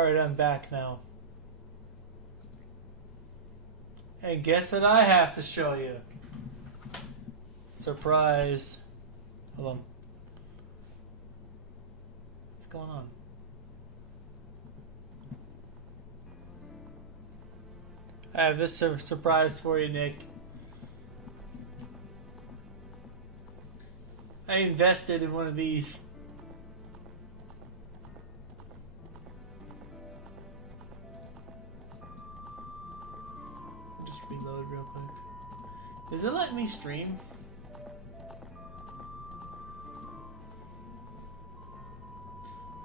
Alright, I'm back now. And guess what I have to show you? Surprise. Hold on. What's going on? I have this surprise for you, Nick. I invested in one of these. Just reload real quick. Does it let me stream?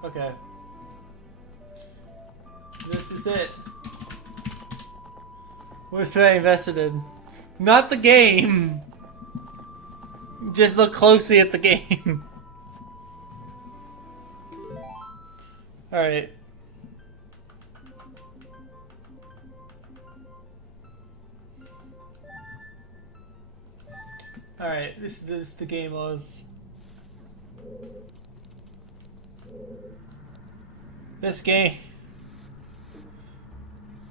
Okay. This is it. What's what I invested in? Not the game. Just look closely at the game. Alright. Alright, this is the game was. This game.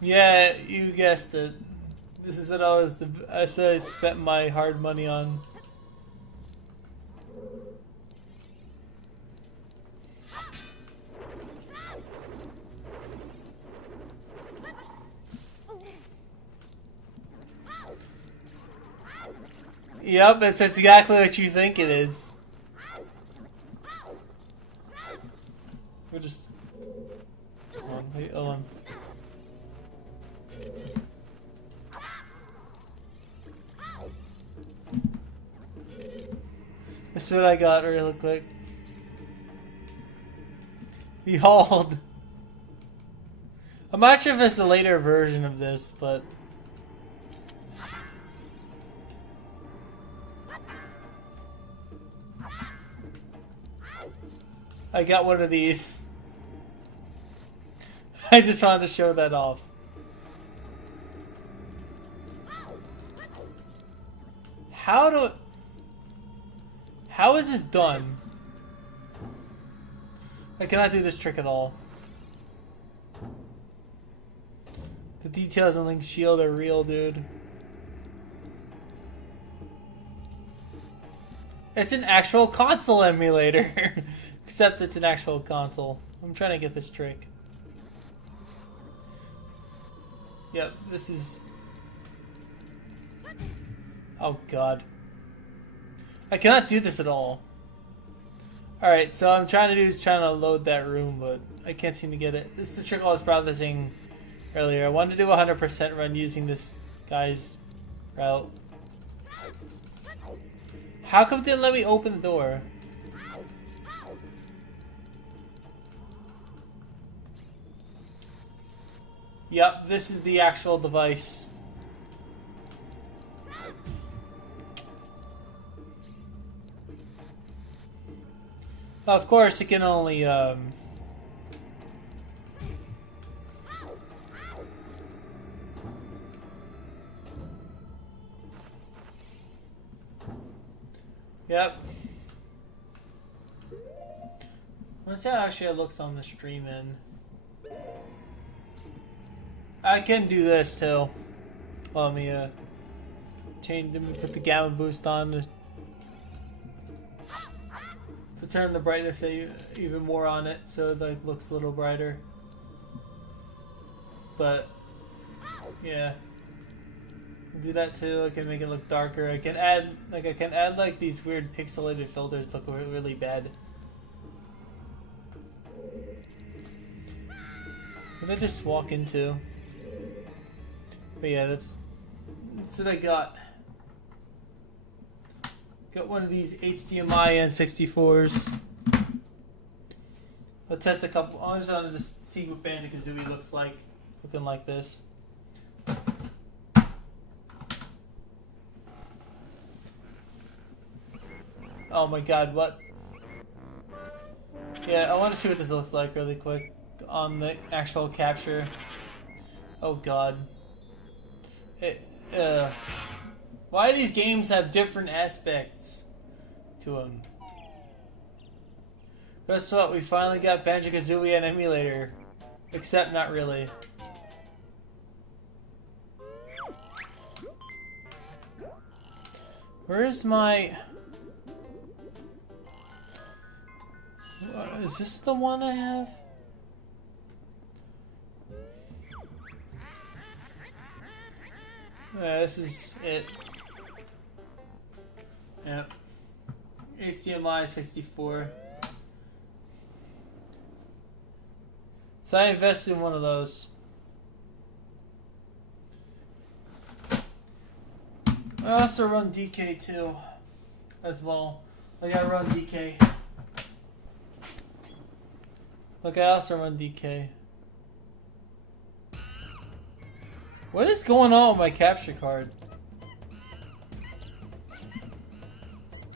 Yeah, you guessed it. This is what I said I spent my hard money on. Yep, it's exactly what you think it is. We're just... Hold on, wait, hold on. This is what I got real quick. Behold. I'm not sure if it's a later version of this, but... I got one of these. I just wanted to show that off. How is this done? I cannot do this trick at all. The details on Link's shield are real, dude. It's an actual console emulator. Except it's an actual console. I'm trying to get this trick. Yep, this is... Oh god. I cannot do this at all. Alright, so I'm trying to load that room, but I can't seem to get it. This is the trick I was practicing earlier. I wanted to do a 100% run using this guy's route. How come it didn't let me open the door? Yep, this is the actual device. Of course, it can only, Yep. Let's see how actually it looks on the stream in. I can do this too. Let me put the gamma boost on to turn the brightness even more on it, so it like looks a little brighter. But yeah, do that too. I can make it look darker. I can add like these weird pixelated filters look really bad. What did I just walk into? But yeah, that's what I got. Got one of these HDMI N64s. I'll test a couple. I just want to just see what Banjo-Kazooie looks like, looking like this. Oh my god, what? Yeah, I want to see what this looks like really quick on the actual capture. Oh god. Why do these games have different aspects to them? Guess what? We finally got Banjo-Kazooie on emulator. Except not really. Where's my... Is this the one I have? Yeah, this is it. Yep. HDMI 64. So I invested in one of those. I also run DK too, as well. Like I run DK. Look, I also run DK. What is going on with my capture card?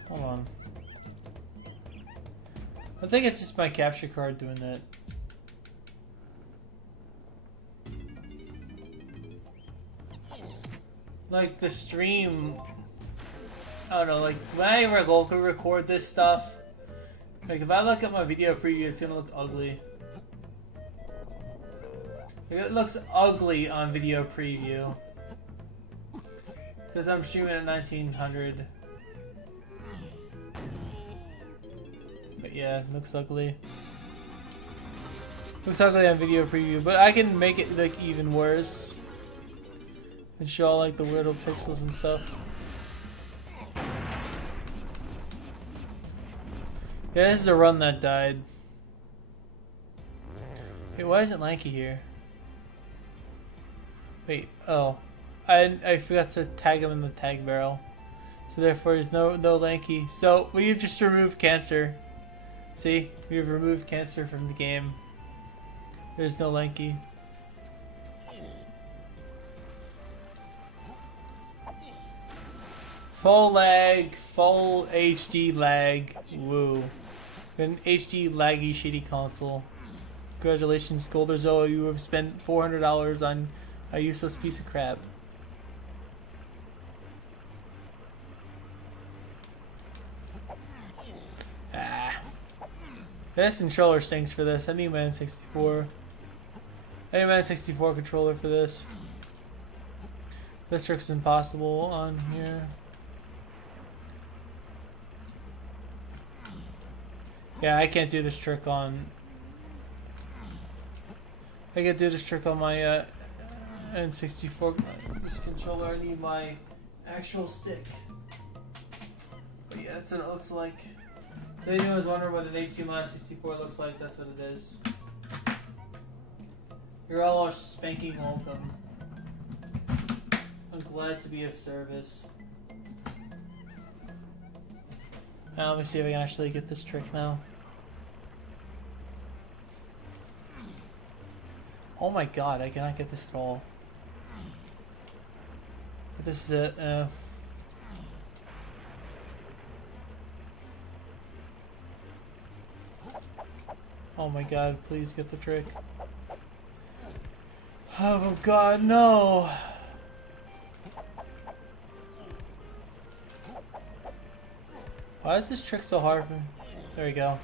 Hold on. I think it's just my capture card doing that. Like the stream, I don't know, like when I record this stuff, like if I look at my video preview, it's gonna look ugly. Like, it looks ugly on video preview. Because I'm streaming at 1900. But yeah, it looks ugly. Looks ugly on video preview, but I can make it look even worse. And show all like the weird little pixels and stuff. Yeah, this is the run that died. Hey, why isn't Lanky here? Wait, oh. I forgot to tag him in the tag barrel. So therefore there's no Lanky. So we just removed cancer. See? We've removed cancer from the game. There's no Lanky. Full lag, full HD lag, woo. An HD laggy shitty console. Congratulations, Golderzo, you have spent $400 on a useless piece of crap. This controller stinks for this. I need my N64. I need my N64 controller for this. This trick's impossible on here. Yeah, I can't do this trick on... I can't do this trick on my N64. This controller, I need my actual stick. But yeah, that's what it looks like. So anyone was wondering what an HDMI 64 looks like, that's what it is. You're all spanking welcome. I'm glad to be of service. Now let me see if I can actually get this trick now. Oh my god, I cannot get this at all. But this is it. Oh my god, please get the trick. Oh god, no! Why is this trick so hard? There we go.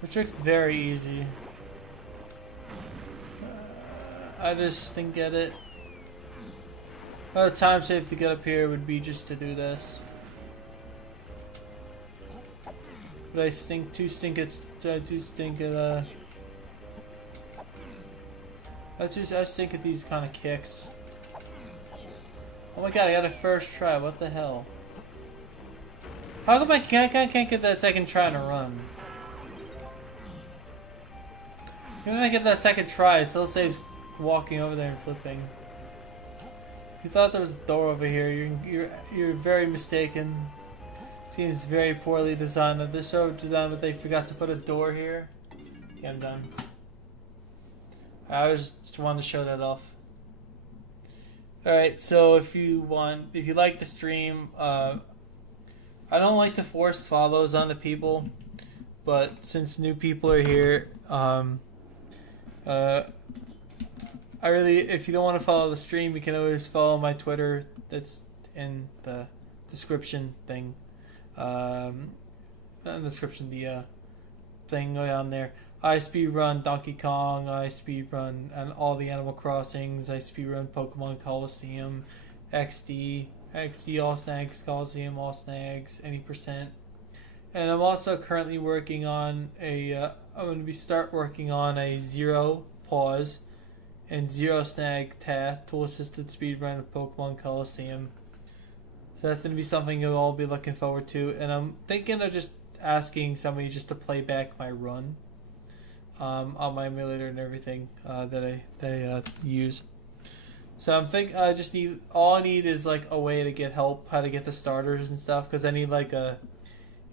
The trick's very easy. I just didn't get it. The time save to get up here would be just to do this. But I stink at I stink at these kind of kicks. Oh my god, I got a first try, what the hell? How come I can't get that second try on a run? Even if I get that second try, it still saves walking over there and flipping. If you thought there was a door over here, you're very mistaken. Seems very poorly designed. They're so designed that they forgot to put a door here. Yeah, I'm done. I just wanted to show that off. Alright, so if you like the stream, I don't like to force follows on the people, but since new people are here, if you don't want to follow the stream, you can always follow my Twitter. That's in the description thing. Not in the description, the thing down there. I speedrun Donkey Kong, I speedrun and all the Animal Crossings, I speedrun Pokemon Coliseum, XD All Snags, Coliseum All Snags, any percent. And I'm also currently working on I'm going to start working on a zero pause and zero snag task tool assisted speedrun of Pokemon Coliseum. So that's going to be something you'll all be looking forward to. And I'm thinking of just asking somebody just to play back my run on my emulator and everything that I use. So I'm think I just need all I need is like a way to get help, how to get the starters and stuff, because I need like a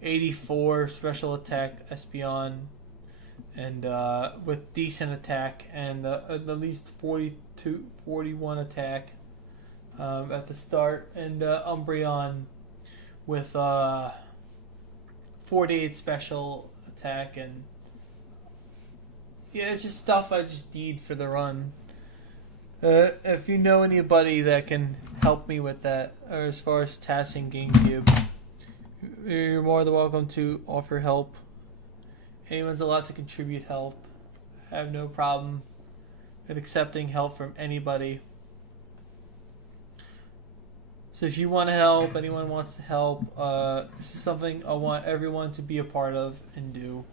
84 special attack Espeon and with decent attack and at least 41 attack at the start, and Umbreon with 48 special attack, and yeah, it's just stuff I just need for the run. If you know anybody that can help me with that, or as far as tasking GameCube, you're more than welcome to offer help. Anyone's allowed to contribute help. I have no problem with accepting help from anybody. So if you want to help, anyone wants to help, this is something I want everyone to be a part of and do.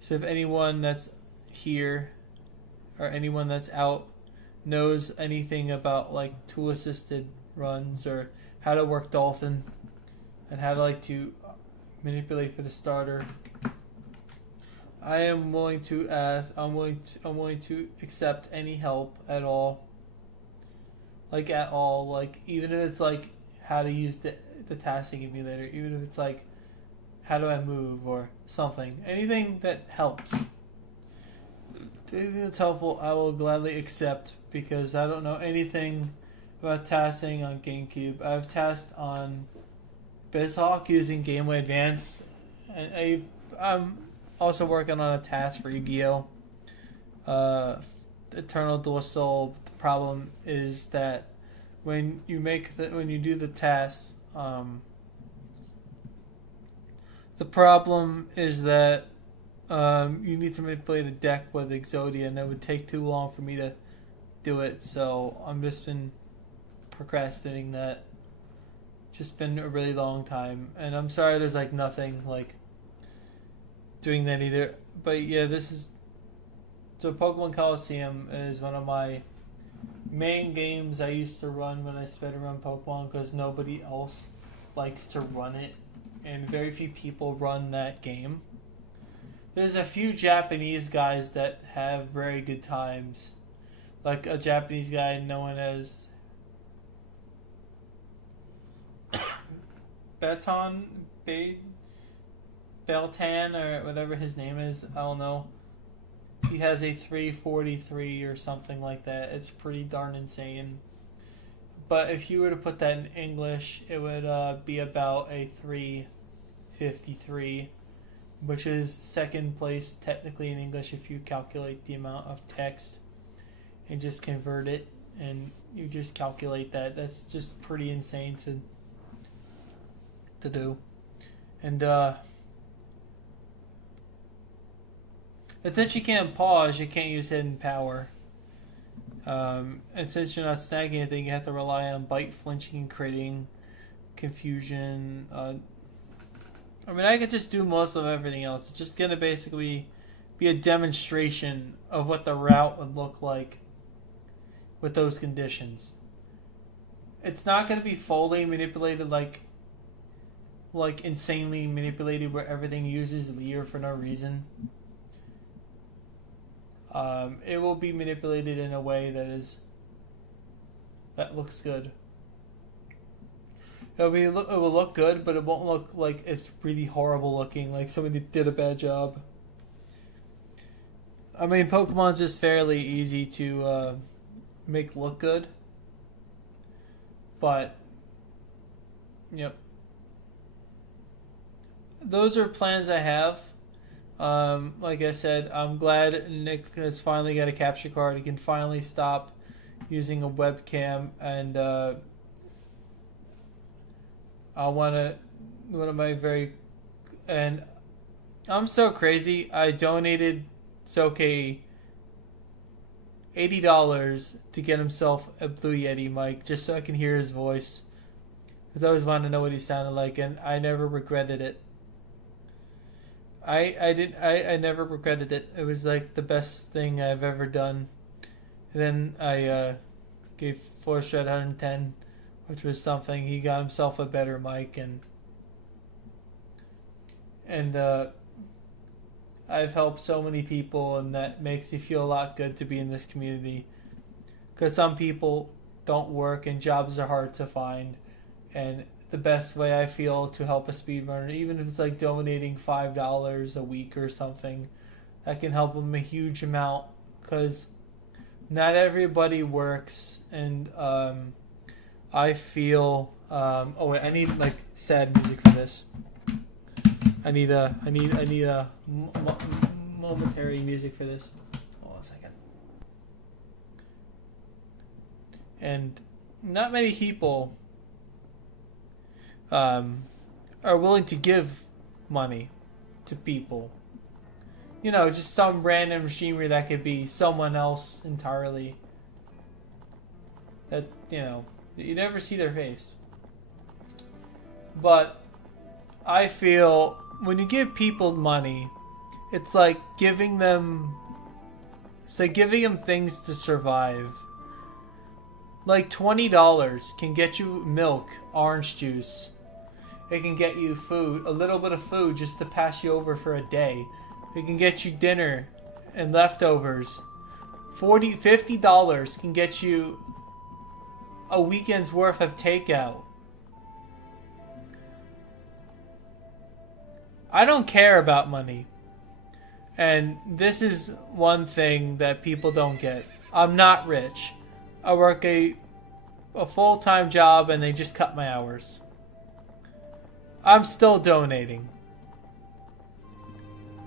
So if anyone that's here or anyone that's out knows anything about like tool assisted runs or how to work Dolphin and how to manipulate for the starter, I am willing to ask. I'm willing to accept any help at all. Like at all. Like even if it's like how to use the tasking emulator. Even if it's like how do I move or something. Anything that helps. Anything that's helpful, I will gladly accept, because I don't know anything about tasking on GameCube. I've tasked on BizHawk using Game Boy Advance, and I'm also working on a task for Yu-Gi-Oh! Eternal Dual Soul. But the problem is that when you do the task, the problem is that you need to manipulate a deck with Exodia, and it would take too long for me to do it. So I'm just been procrastinating that. Just been a really long time, and I'm sorry there's like nothing like doing that either. But yeah, so Pokemon Coliseum is one of my main games I used to run when I speedrun Pokemon, because nobody else likes to run it, and very few people run that game. There's a few Japanese guys that have very good times, like a Japanese guy known as Beltan or whatever his name is. I don't know. He has a 343 or something like that. It's pretty darn insane. But if you were to put that in English, it would be about a 353, which is second place technically in English if you calculate the amount of text and just convert it, and you just calculate that. That's just pretty insane to do. And but since you can't pause, you can't use hidden power. And since you're not snagging anything, you have to rely on bite, flinching, and critting, confusion. I mean, I could just do most of everything else. It's just going to basically be a demonstration of what the route would look like with those conditions. It's not going to be fully manipulated like insanely manipulated where everything uses Leer for no reason. It will be manipulated in a way that looks good. It will look good, but it won't look like it's really horrible looking, like somebody did a bad job. I mean, Pokemon's just fairly easy to make look good. But, yep. Those are plans I have. Like I said, I'm glad Nick has finally got a capture card. He can finally stop using a webcam, and I'm so crazy. I donated Soke $80 to get himself a Blue Yeti mic just so I can hear his voice. Because I always wanted to know what he sounded like, and I never regretted it. I never regretted it. It was like the best thing I've ever done. And then I gave Forrest 110, which was something. He got himself a better mic, and I've helped so many people, and that makes me feel a lot good to be in this community. Because some people don't work and jobs are hard to find, and the best way I feel to help a speedrunner, even if it's like donating $5 a week or something, that can help them a huge amount. Because not everybody works, and I feel. Oh wait, I need like sad music for this. I need a momentary music for this. Hold on a second. And not many people are willing to give money to people. You know, just some random machinery that could be someone else entirely. That, you know, you never see their face. But I feel when you give people money, it's like giving them things to survive. Like $20 can get you milk, orange juice. It can get you food, a little bit of food just to pass you over for a day. It can get you dinner and leftovers. $50 can get you a weekend's worth of takeout. I don't care about money. And this is one thing that people don't get. I'm not rich. I work a full-time job and they just cut my hours. I'm still donating.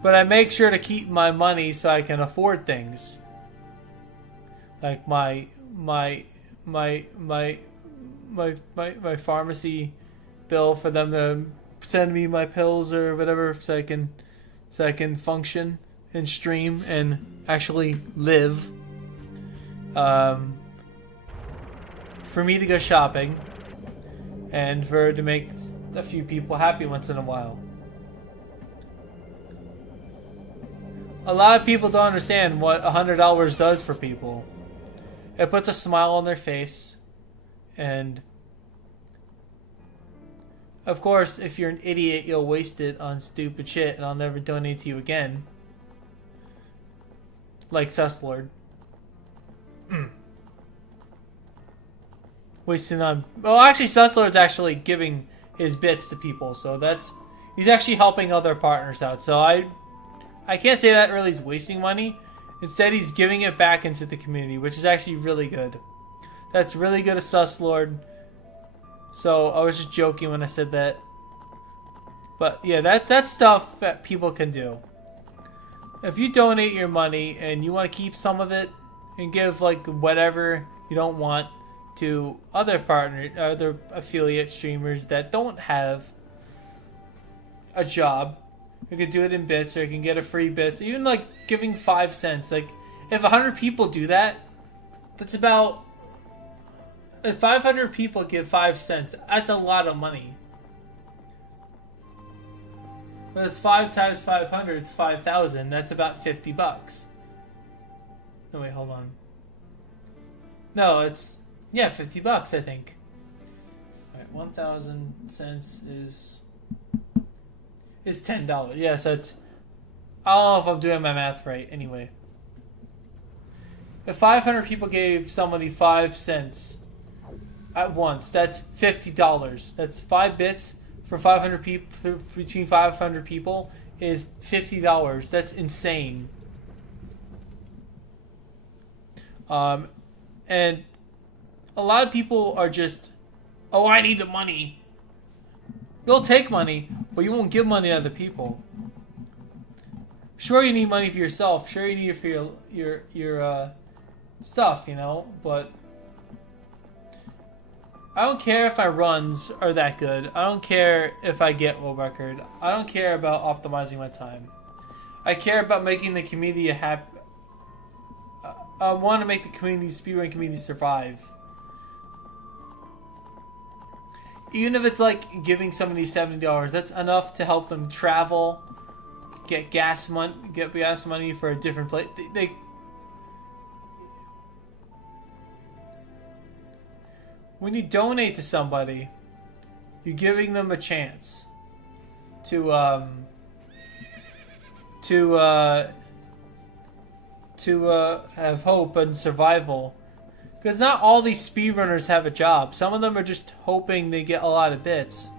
But I make sure to keep my money so I can afford things. Like my pharmacy bill for them to send me my pills or whatever so I can function and stream and actually live. For me to go shopping and to make a few people happy once in a while. A lot of people don't understand what $100 does for people. It puts a smile on their face, and of course, if you're an idiot, you'll waste it on stupid shit, and I'll never donate to you again. Like Suslord. Wasting on... Well, actually, Suslord's actually giving his bits to people, so he's actually helping other partners out. So I can't say that really is wasting money. Instead, he's giving it back into the community, which is actually really good. That's really good of Suslord. So I was just joking when I said that. But yeah, that's stuff that people can do. If you donate your money and you want to keep some of it and give like whatever you don't want to other affiliate streamers that don't have a job, you can do it in bits, or you can get a free bits. Even like giving 5 cents. Like if 100 people do that, that's about... If 500 people give 5 cents, that's a lot of money. But it's 5 times 500, it's 5,000. That's about $50. No, wait, hold on. No, it's... Yeah, $50, I think. Alright, 1,000 cents is $10. Yeah, so it's... I don't know if I'm doing my math right. Anyway. If 500 people gave somebody 5 cents at once, that's $50. That's 5 bits for 500 people, between 500 people is $50. That's insane. And a lot of people are just, oh, I need the money. You'll take money, but you won't give money to other people. Sure, you need money for yourself. Sure, you need it for your stuff, you know. But I don't care if my runs are that good. I don't care if I get world record. I don't care about optimizing my time. I care about making the community happy. I want to make the speedrun community survive. Even if it's like giving somebody $70, that's enough to help them travel, get gas money for a different place. When you donate to somebody, you're giving them a chance to have hope and survival. Because not all these speedrunners have a job. Some of them are just hoping they get a lot of bits.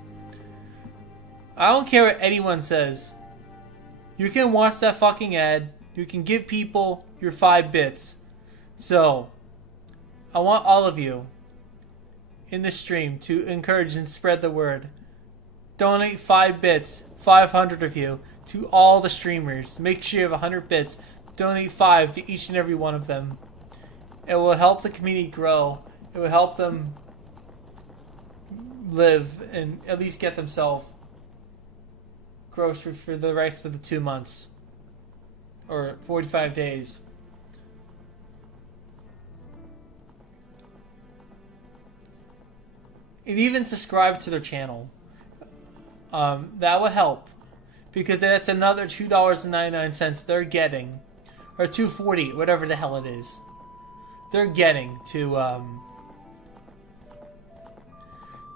I don't care what anyone says. You can watch that fucking ad. You can give people your 5 bits. So, I want all of you in the stream to encourage and spread the word. Donate 5 bits, 500 of you, to all the streamers. Make sure you have 100 bits. Donate 5 to each and every one of them. It will help the community grow. It will help them live and at least get themselves groceries for the rest of the 2 months. Or 45 days. And even subscribe to their channel. That will help. Because that's another $2.99 they're getting. Or $2.40, whatever the hell it is. They're getting to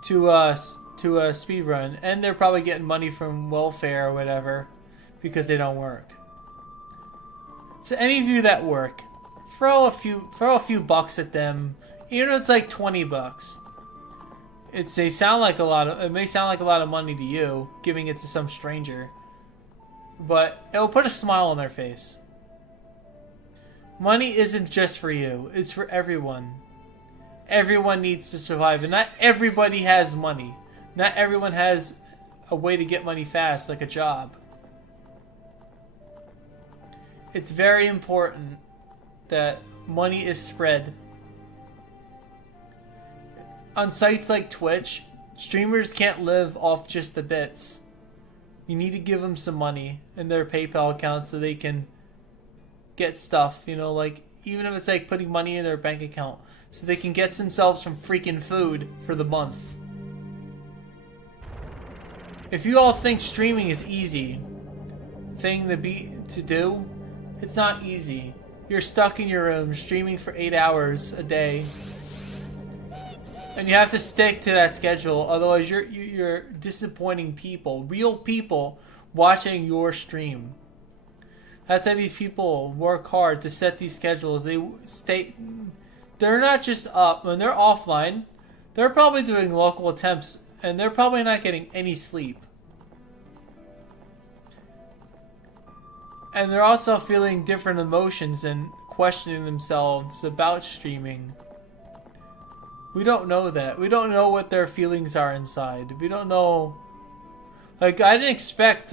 speedrun. And they're probably getting money from welfare or whatever. Because they don't work. So any of you that work, throw a few bucks at them. Even if it's like $20. It may sound like a lot of money to you, giving it to some stranger, but it will put a smile on their face. Money isn't just for you; it's for everyone. Everyone needs to survive, and not everybody has money. Not everyone has a way to get money fast, like a job. It's very important that money is spread. On sites like Twitch, streamers can't live off just the bits. You need to give them some money in their PayPal account so they can get stuff, like even if it's like putting money in their bank account so they can get themselves some freaking food for the month. If you all think streaming is easy thing to do, it's not easy. You're stuck in your room streaming for 8 hours a day. And you have to stick to that schedule, otherwise you're disappointing people, real people watching your stream. That's why these people work hard to set these schedules. They're not just up when they're offline. They're probably doing local attempts, and they're probably not getting any sleep. And they're also feeling different emotions and questioning themselves about streaming. We don't know that. We don't know what their feelings are inside. We don't know. Like, I didn't expect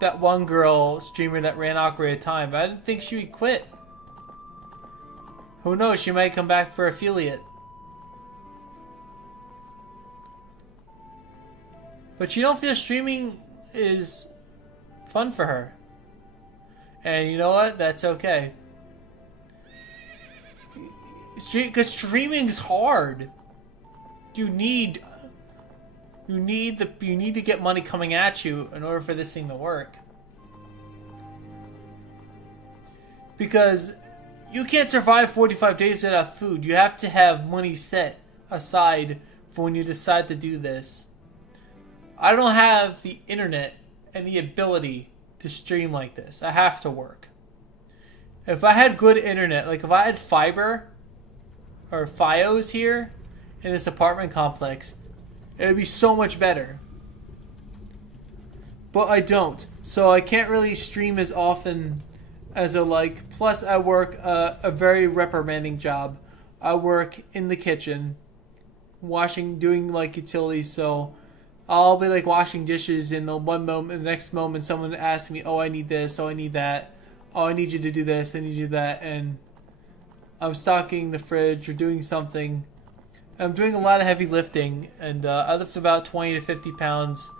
that one girl streamer that ran Ocarina of Time. I didn't think she would quit. Who knows? She might come back for affiliate. But she don't feel streaming is fun for her. And you know what? That's okay. Because streaming's hard. You need to get money coming at you in order for this thing to work. Because you can't survive 45 days without food. You have to have money set aside for when you decide to do this. I don't have the internet and the ability to stream like this. I have to work. If I had good internet, like if I had fiber or Fios here in this apartment complex, it would be so much better. But I don't. So I can't really stream as often as I like. Plus I work a very reprimanding job. I work in the kitchen, doing like utilities, so I'll be like washing dishes in the next moment someone asks me, oh, I need this, oh, I need that, oh, I need you to do this, I need you to do that, and I'm stocking the fridge or doing something. I'm doing a lot of heavy lifting, and I lift about 20 to 50 pounds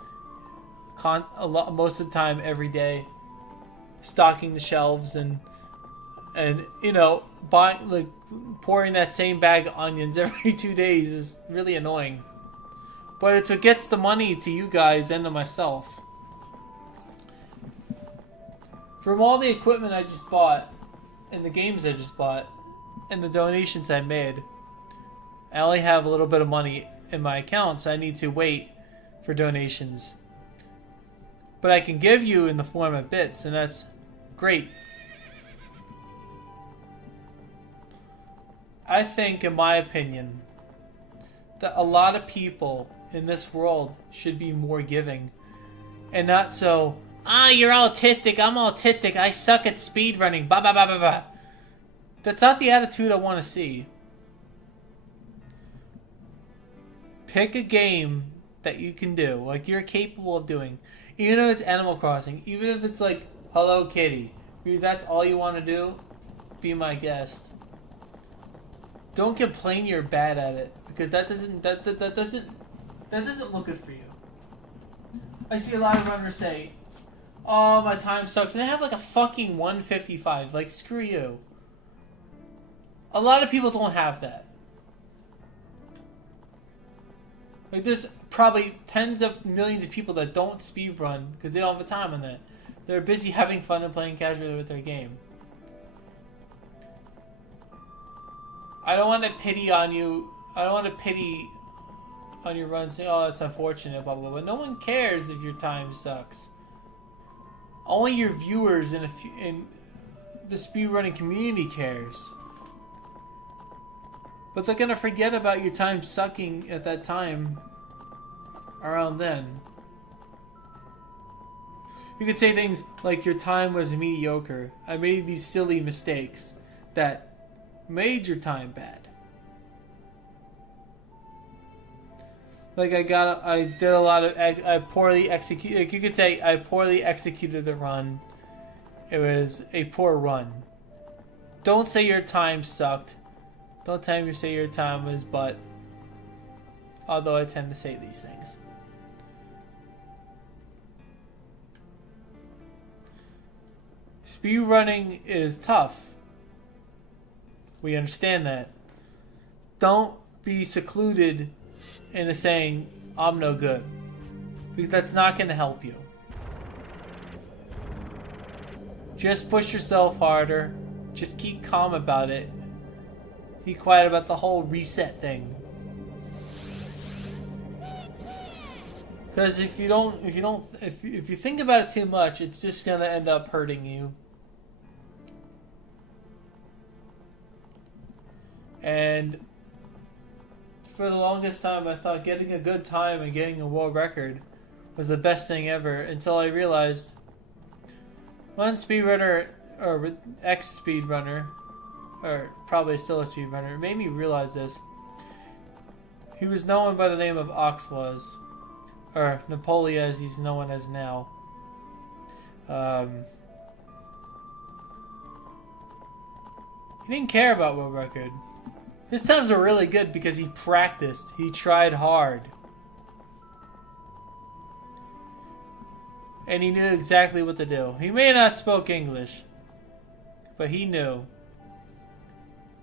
most of the time every day, stocking the shelves and buying, like, pouring that same bag of onions every 2 days is really annoying. But it's what gets the money to you guys and to myself. From all the equipment I just bought, and the games I just bought, and the donations I made, I only have a little bit of money in my account, so I need to wait for donations. But I can give you in the form of bits, and that's great. I think, in my opinion, that a lot of people in this world should be more giving. And not so, you're autistic, I'm autistic, I suck at speedrunning, blah, blah, blah, blah, blah. That's not the attitude I want to see. Pick a game that you can do, like you're capable of doing. Even if it's Animal Crossing, even if it's like Hello Kitty, if that's all you want to do, be my guest. Don't complain you're bad at it, because that doesn't look good for you. I see a lot of runners say, "Oh, my time sucks," and they have like a fucking 155. Like, screw you. A lot of people don't have that. Like, there's probably tens of millions of people that don't speedrun because they don't have the time on that. They're busy having fun and playing casually with their game. I don't want to pity on you. I don't want to pity on your run, saying, "Oh, that's unfortunate," blah, blah, blah. No one cares if your time sucks. Only your viewers in the speedrunning community cares. But they're going to forget about your time sucking at that time around then. You could say things like, your time was mediocre. I made these silly mistakes that made your time bad. Like, I poorly executed, like you could say, I poorly executed the run. It was a poor run. Don't say your time sucked. Don't tell me say your time was butt. Although I tend to say these things. Speedrunning is tough. We understand that. Don't be secluded into saying, "I'm no good." Because that's not going to help you. Just push yourself harder. Just keep calm about it. Be quiet about the whole reset thing. Because if you think about it too much, it's just gonna end up hurting you. And for the longest time, I thought getting a good time and getting a world record was the best thing ever, until I realized one speedrunner, or ex-speedrunner, or probably still a speedrunner, made me realize this. He was known by the name of Oxwaz, or Napoli as he's known as now. He didn't care about world record. His times were really good because he practiced. He tried hard. And he knew exactly what to do. He may not spoke English, but he knew.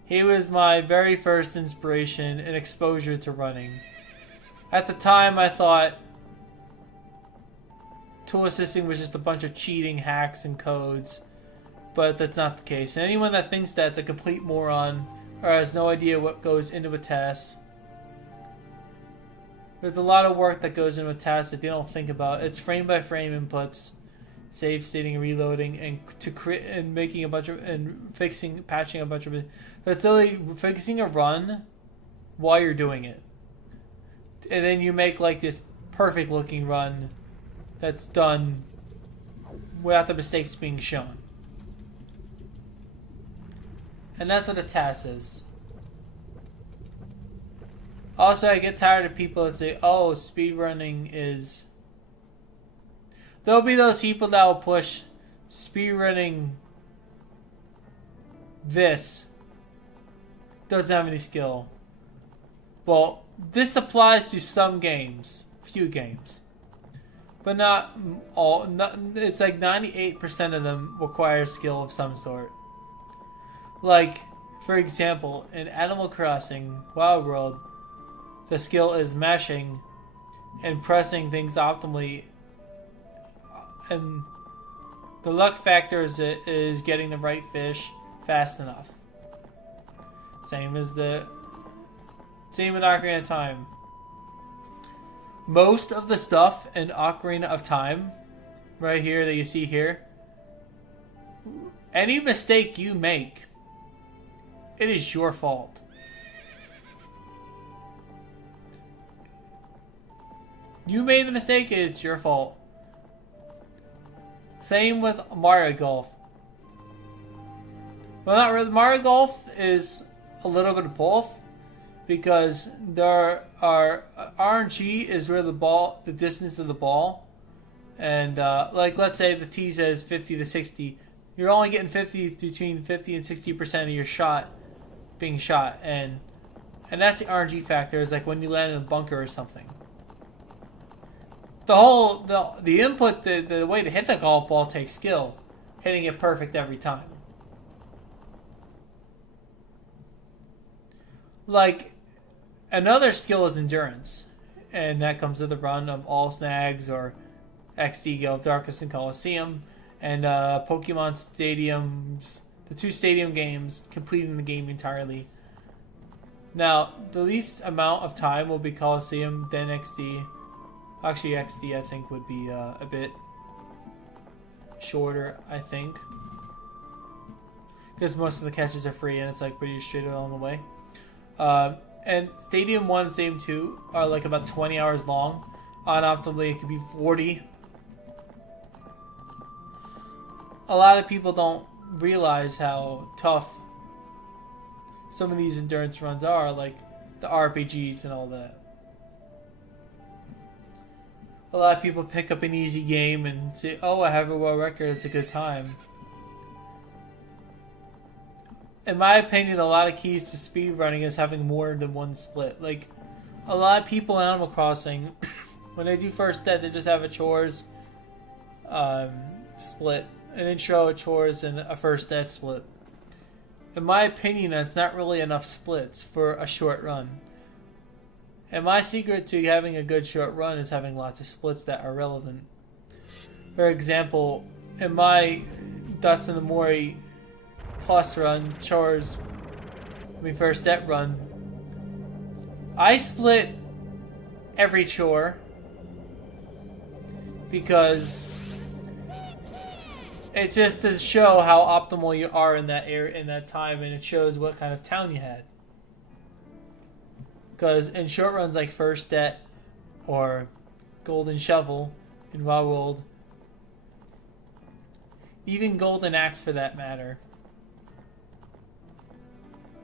He was my very first inspiration and exposure to running. At the time, I thought tool assisting was just a bunch of cheating hacks and codes, but that's not the case. And anyone that thinks that's a complete moron or has no idea what goes into a task. There's a lot of work that goes into a task that they don't think about. It's frame by frame inputs, save stating, reloading, and making a bunch of, and fixing, patching a bunch of it. It's literally fixing a run while you're doing it, and then you make like this perfect looking run that's done without the mistakes being shown. And that's what a task is. Also, I get tired of people that say, "Oh, speedrunning is..." There'll be those people that will push speedrunning this doesn't have any skill. Well, this applies to some games, few games, but not all. It's like 98% of them require skill of some sort. Like, for example, in Animal Crossing Wild World, the skill is mashing and pressing things optimally, and the luck factor is getting the right fish fast enough. Same in Ocarina of Time. Most of the stuff in Ocarina of Time, right here that you see here, any mistake you make, it is your fault. You made the mistake, it's your fault. Same with Mario Golf. Well, not really. Mario Golf is a little bit of both, because there are RNG is where the distance of the ball, and like let's say the tee says 50 to 60, you're only getting between 50 and 60% of your shot being shot, and that's the RNG factor. Is like when you land in a bunker or something. The input, the way to hit the golf ball takes skill, hitting it perfect every time. Like, another skill is endurance, and that comes with the run of all snags or XD Gale of Darkness and Coliseum, and Pokemon Stadiums, the 2 stadium games, completing the game entirely. Now, the least amount of time will be Coliseum, then XD. Actually, XD I think would be a bit shorter, I think, because most of the catches are free and it's like pretty straight along the way. And Stadium 1 and Stadium 2 are like about 20 hours long. Unoptimally, it could be 40. A lot of people don't realize how tough some of these endurance runs are, like the RPGs and all that. A lot of people pick up an easy game and say, oh, I have a world record, it's a good time. In my opinion, a lot of keys to speedrunning is having more than one split. Like, a lot of people in Animal Crossing, when they do first dead, they just have a chores split, an intro, a chores, and a first dead split. In my opinion, that's not really enough splits for a short run. And my secret to having a good short run is having lots of splits that are relevant. For example, in my Dust and the Mori Plus run, first debt run, I split every chore because it's just to show how optimal you are in that area, in that time, and it shows what kind of town you had. Because in short runs like First Debt or Golden Shovel in Wild World, even Golden Axe for that matter,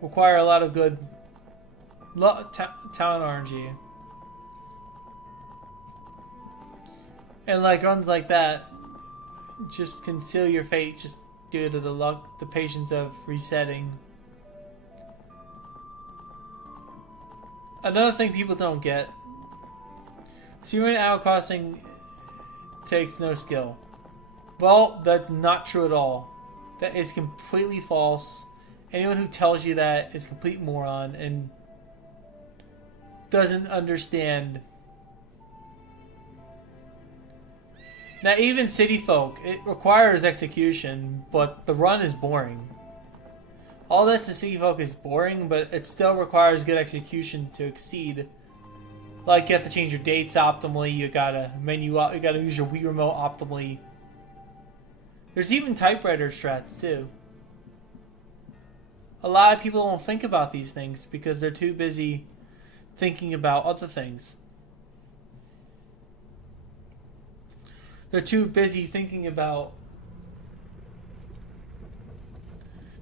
require a lot of good town RNG. And like runs like that just can seal your fate just due to the luck, the patience of resetting. Another thing people don't get, Speedrunning Animal Crossing takes no skill. Well, that's not true at all. That is completely false. Anyone who tells you that is a complete moron and doesn't understand. Now, even City Folk, it requires execution, but the run is boring. All that to City Folk is boring, but it still requires good execution to exceed. Like, you have to change your dates optimally, you gotta use your Wii Remote optimally. There's even typewriter strats, too. A lot of people don't think about these things because they're too busy thinking about other things. They're too busy thinking about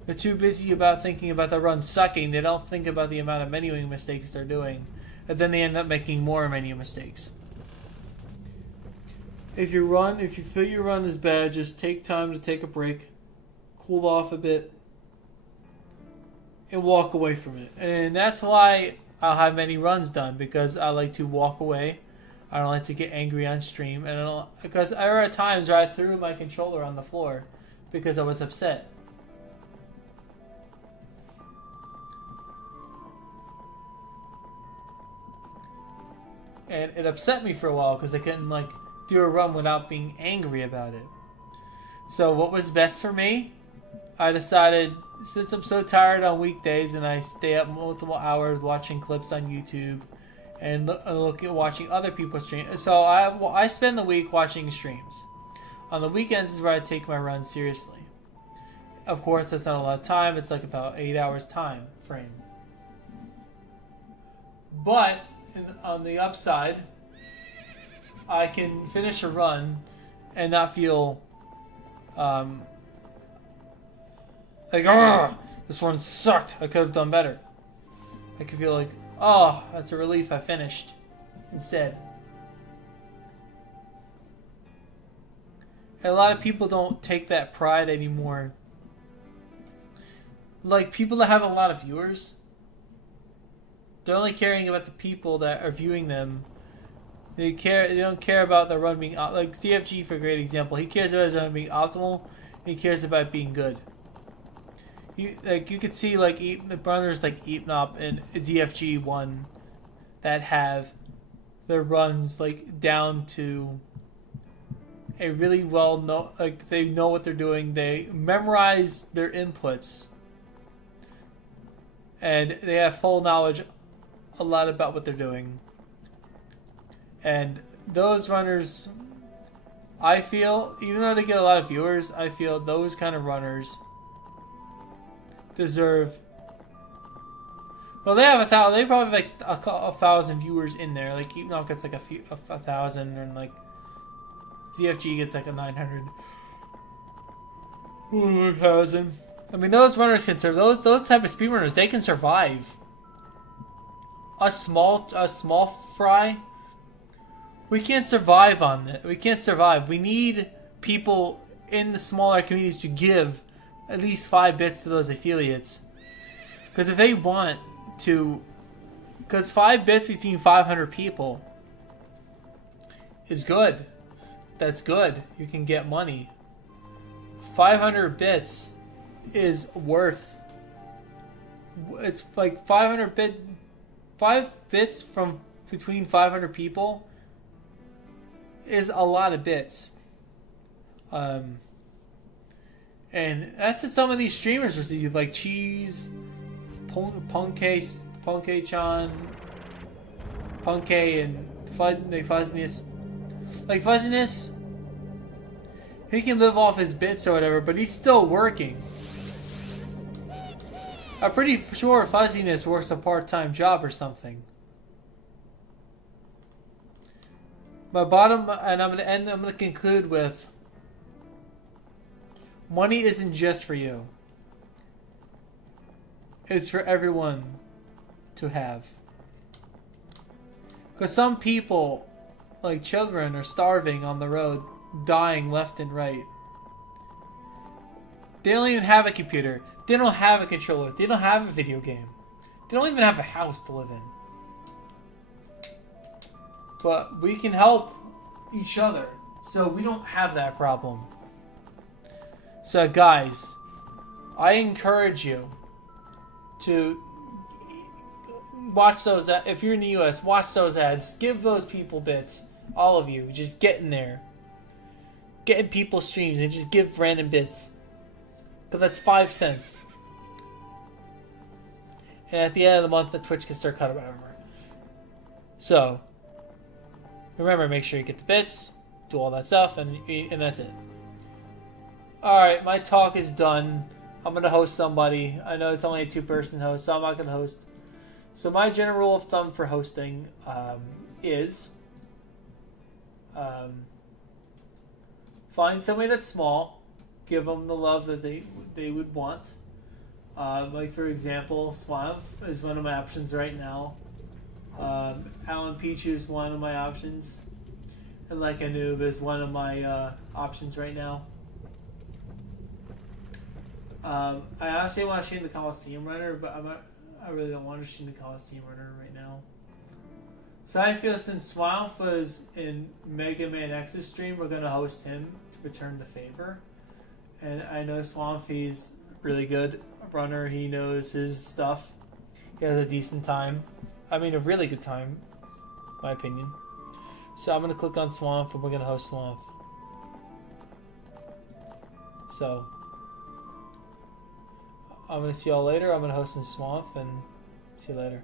the run sucking. They don't think about the amount of menuing mistakes they're doing. And then they end up making more menu mistakes. If you feel your run is bad, just take time to take a break. Cool off a bit. and walk away from it. And that's why I'll have many runs done, because I like to walk away. I don't like to get angry on stream, and because there are times where I threw my controller on the floor because I was upset. And it upset me for a while because I couldn't like do a run without being angry about it. So what was best for me? I decided, since I'm so tired on weekdays and I stay up multiple hours watching clips on YouTube and watching other people stream, so I spend the week watching streams. On the weekends is where I take my run seriously. Of course, that's not a lot of time. It's like about 8 hours time frame. But on the upside, I can finish a run and not feel like, oh, this one sucked. I could have done better. I could feel like, oh, that's a relief. I finished instead. And a lot of people don't take that pride anymore. Like, people that have a lot of viewers, they're only caring about the people that are viewing them. They don't care about the run being like CFG for a great example. He cares about his run being optimal. He cares about it being good. You could see like runners like Eepnop and ZFG1 that have their runs like down to a really they know what they're doing. They memorize their inputs, and they have full knowledge a lot about what they're doing. And those runners, I feel, even though they get a lot of viewers, I feel those kind of runners deserve. Well, they have they probably have like 1,000 viewers in there. Like Eepnop gets like a 1,000, and like ZFG gets like a 900. 1,000. I mean, those runners can survive. Those type of speedrunners, they can survive. A small fry, we can't survive on it. We can't survive. We need people in the smaller communities to give at least 5 bits to those affiliates. Because if they want to... Because 5 bits between 500 people is good. That's good. You can get money. 500 bits is worth... It's like 5 bits from between 500 people is a lot of bits. And that's what some of these streamers receive, like Cheese, Punkchan, Punkay, and Fuzziness. Like Fuzziness, he can live off his bits or whatever, but he's still working. I'm pretty sure Fuzziness works a part-time job or something. My bottom, and I'm gonna conclude with: money isn't just for you. It's for everyone to have. Because some people, like children, are starving on the road, dying left and right. They don't even have a computer. They don't have a controller. They don't have a video game. They don't even have a house to live in. But we can help each other, so we don't have that problem. So guys, I encourage you to watch those ads. If you're in the US, watch those ads. Give those people bits. All of you, just get in there. Get in people's streams and just give random bits. Because that's 5 cents. And at the end of the month, the Twitch can start cutting whatever. So, remember, make sure you get the bits, do all that stuff, and that's it. Alright, my talk is done. I'm going to host somebody. I know it's only a 2-person host, so I'm not going to host. So my general rule of thumb for hosting is find somebody that's small, give them the love that they would want. Like, for example, Swanv is one of my options right now. Alan Pichu is one of my options. And Like a Noob is one of my options right now. I honestly want to stream the Coliseum Runner, but I really don't want to stream the Coliseum Runner right now. So I feel since Swamp was in Mega Man X's stream, we're going to host him to return the favor. And I know Swampy's really good runner. He knows his stuff. He has a decent time. I mean, a really good time, in my opinion. So I'm going to click on Swamp and we're going to host Swamp. So I'm going to see y'all later. I'm going to host in Swamp and see you later.